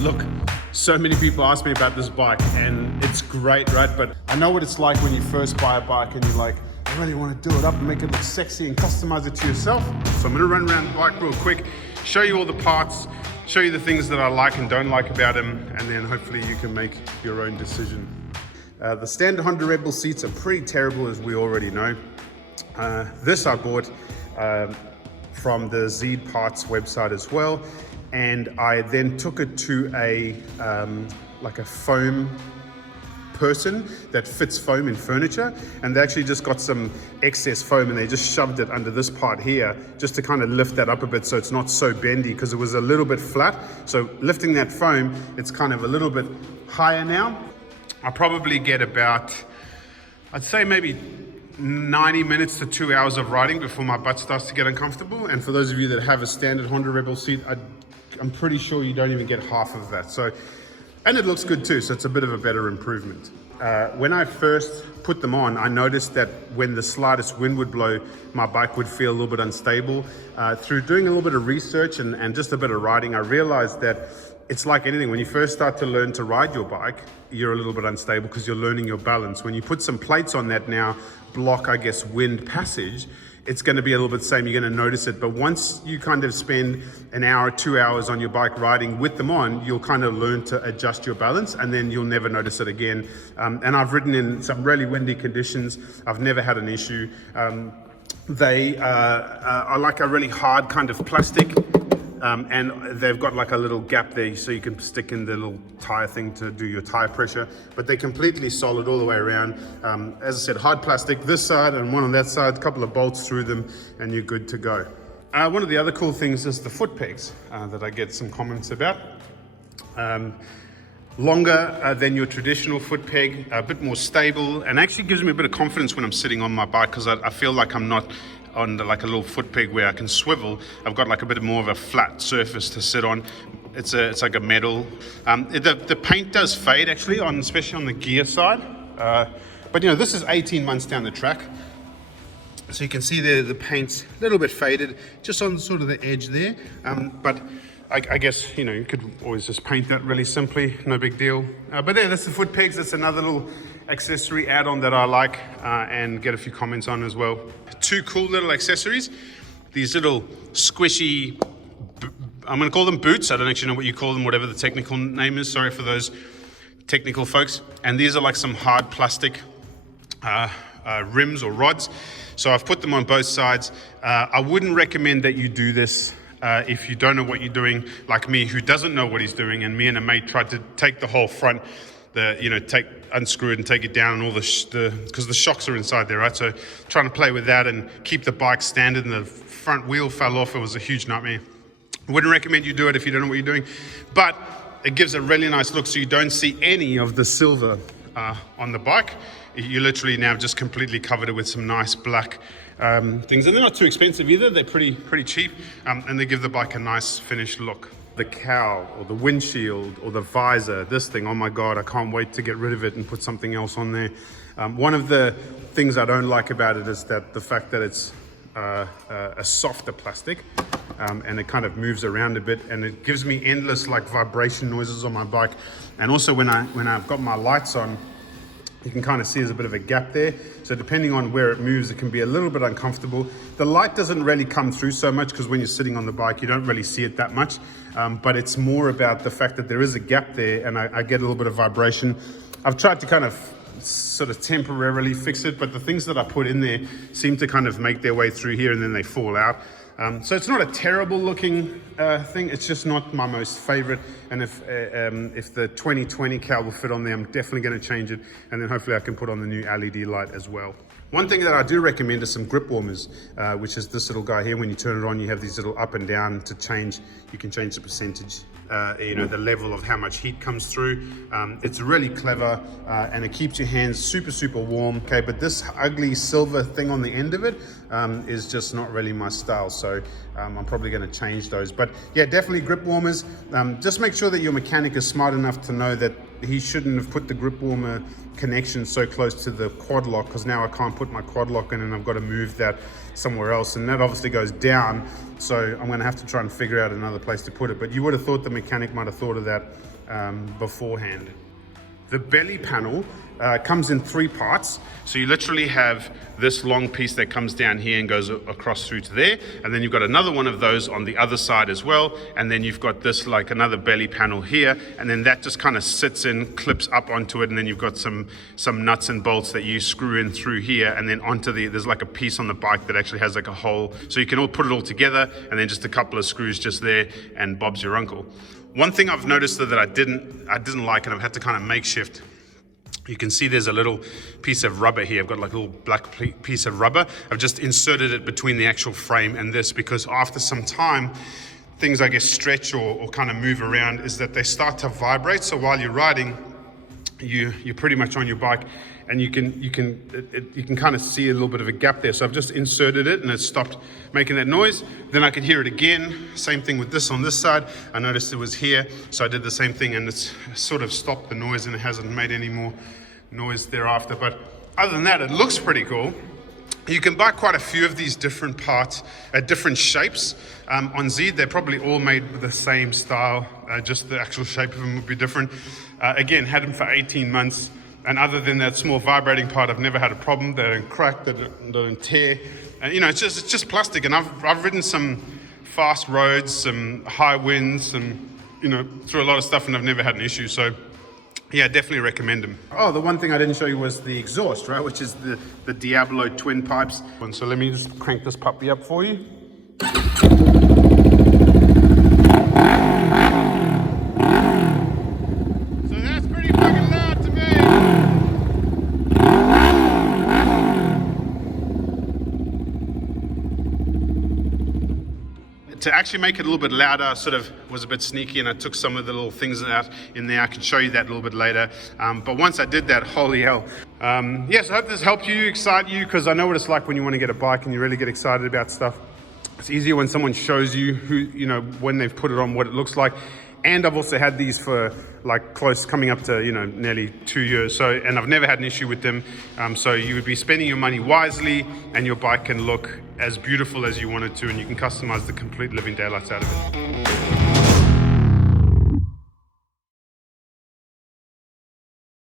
Look, so many people ask me about this bike and it's great, right? But I know what it's like when you first buy a bike and you're like, I really want to do it up and make it look sexy and customize it to yourself. So I'm gonna run around the bike real quick, show you all the parts, show you the things that I like and don't like about them, and then hopefully you can make your own decision. The standard Honda Rebel seats are pretty terrible, as we already know. This I bought from the ZeedParts website as well. And I then took it to a like a foam person that fits foam in furniture, and they actually just got some excess foam and they just shoved it under this part here just to kind of lift that up a bit so it's not so bendy, because it was a little bit flat. So lifting that foam, it's kind of a little bit higher now. I probably get about, I'd say maybe 90 minutes to 2 hours of riding before my butt starts to get uncomfortable. And for those of you that have a standard Honda Rebel seat, I'm pretty sure you don't even get half of that. So, and it looks good too, so it's a bit of a better improvement. When I first put them on, I noticed that when the slightest wind would blow, my bike would feel a little bit unstable. Through doing a little bit of research and just a bit of riding, I realized that it's like anything. When you first start to learn to ride your bike, you're a little bit unstable because you're learning your balance. When you put some plates on that now block, I guess, wind passage, it's going to be a little bit the same. You're going to notice it. But once you kind of spend an hour, 2 hours on your bike riding with them on, you'll kind of learn to adjust your balance, and then you'll never notice it again. And I've ridden in some really windy conditions. I've never had an issue. They are like a really hard kind of plastic. And they've got like a little gap there so you can stick in the little tire thing to do your tire pressure, but they're completely solid all the way around. As I said, hard plastic this side and one on that side, a couple of bolts through them, and you're good to go. One of the other cool things is the foot pegs that I get some comments about. Longer than your traditional foot peg, a bit more stable, and actually gives me a bit of confidence when I'm sitting on my bike, because I feel like I'm not on like a little foot peg where I can swivel. I've got like a bit more of a flat surface to sit on. It's like a metal. The paint does fade actually, especially on the gear side. But you know, this is 18 months down the track. So you can see there the paint's a little bit faded, just on sort of the edge there. But I guess, you know, you could always just paint that really simply, no big deal. But there, that's the foot pegs. That's another little accessory add-on that I like and get a few comments on as well. Two cool little accessories. These little squishy, I'm gonna call them boots. I don't actually know what you call them, whatever the technical name is. Sorry for those technical folks. And these are like some hard plastic rims or rods. So I've put them on both sides. I wouldn't recommend that you do this if you don't know what you're doing, like me, who doesn't know what he's doing. And me and a mate tried to take the whole front, unscrew it and take it down, and all because the shocks are inside there, right? So trying to play with that and keep the bike standard, and the front wheel fell off. It was a huge nightmare. I wouldn't recommend you do it if you don't know what you're doing, but it gives a really nice look, so you don't see any of the silver on the bike. You literally now just completely covered it with some nice black things, and they're not too expensive either. They're pretty cheap, and they give the bike a nice finished look. The cowl or the windshield or the visor, this thing, oh my God, I can't wait to get rid of it and put something else on there. One of the things I don't like about it is that the fact that it's a softer plastic, and it kind of moves around a bit, and it gives me endless like vibration noises on my bike. And also when I've got my lights on, you can kind of see there's a bit of a gap there. So depending on where it moves, it can be a little bit uncomfortable. The light doesn't really come through so much because when you're sitting on the bike, you don't really see it that much. But it's more about the fact that there is a gap there, and I get a little bit of vibration. I've tried to kind of sort of temporarily fix it, but the things that I put in there seem to kind of make their way through here and then they fall out. So it's not a terrible looking thing, it's just not my most favorite. And if the 2020 cowl will fit on there, I'm definitely going to change it, and then hopefully I can put on the new LED light as well. One thing that I do recommend is some grip warmers, which is this little guy here. When you turn it on, you have these little up and down to change. You can change the percentage, the level of how much heat comes through. It's really clever, and it keeps your hands super warm. Okay, but this ugly silver thing on the end of it is just not really my style. So I'm probably going to change those. But yeah, definitely grip warmers. Just make sure that your mechanic is smart enough to know that he shouldn't have put the grip warmer connection so close to the quad lock, because now I can't put my quad lock in and I've got to move that somewhere else, and that obviously goes down, so I'm going to have to try and figure out another place to put it. But you would have thought the mechanic might have thought of that beforehand. The belly panel comes in 3 parts. So you literally have this long piece that comes down here and goes across through to there. And then you've got another one of those on the other side as well. And then you've got this like another belly panel here. And then that just kind of sits in, clips up onto it. And then you've got some nuts and bolts that you screw in through here. And then onto there's like a piece on the bike that actually has like a hole. So you can all put it all together, and then just a couple of screws just there, and Bob's your uncle. One thing I've noticed that I didn't like, and I've had to kind of makeshift. You can see there's a little piece of rubber here. I've got like a little black piece of rubber. I've just inserted it between the actual frame and this, because after some time, things I guess stretch or kind of move around, is that they start to vibrate. So while you're riding, you're pretty much on your bike, and you can kind of see a little bit of a gap there. So I've just inserted it, and it stopped making that noise. Then I could hear it again. Same thing with this on this side. I noticed it was here, so I did the same thing, and it's sort of stopped the noise, and it hasn't made any more noise thereafter. But other than that, it looks pretty cool. You can buy quite a few of these different parts at different shapes. On Zeed, they're probably all made with the same style, just the actual shape of them would be different. Again, had them for 18 months. And other than that small vibrating part, I've never had a problem. They don't crack, they don't tear. You know, it's just plastic. And I've ridden some fast roads, some high winds, some, you know, through a lot of stuff, and I've never had an issue. So yeah, definitely recommend them. Oh, the one thing I didn't show you was the exhaust, right? Which is the DIABLO twin pipes. And so let me just crank this puppy up for you. To actually make it a little bit louder, I sort of was a bit sneaky, and I took some of the little things out in there. I can show you that a little bit later. But once I did that, holy hell. Yes, I hope this helped you, excite you, because I know what it's like when you want to get a bike and you really get excited about stuff. It's easier when someone shows you who, you know, when they've put it on, what it looks like. And I've also had these for like coming up to, you know, nearly 2 years. So, and I've never had an issue with them. So you would be spending your money wisely, and your bike can look as beautiful as you want it to, and you can customize the complete living daylights out of it.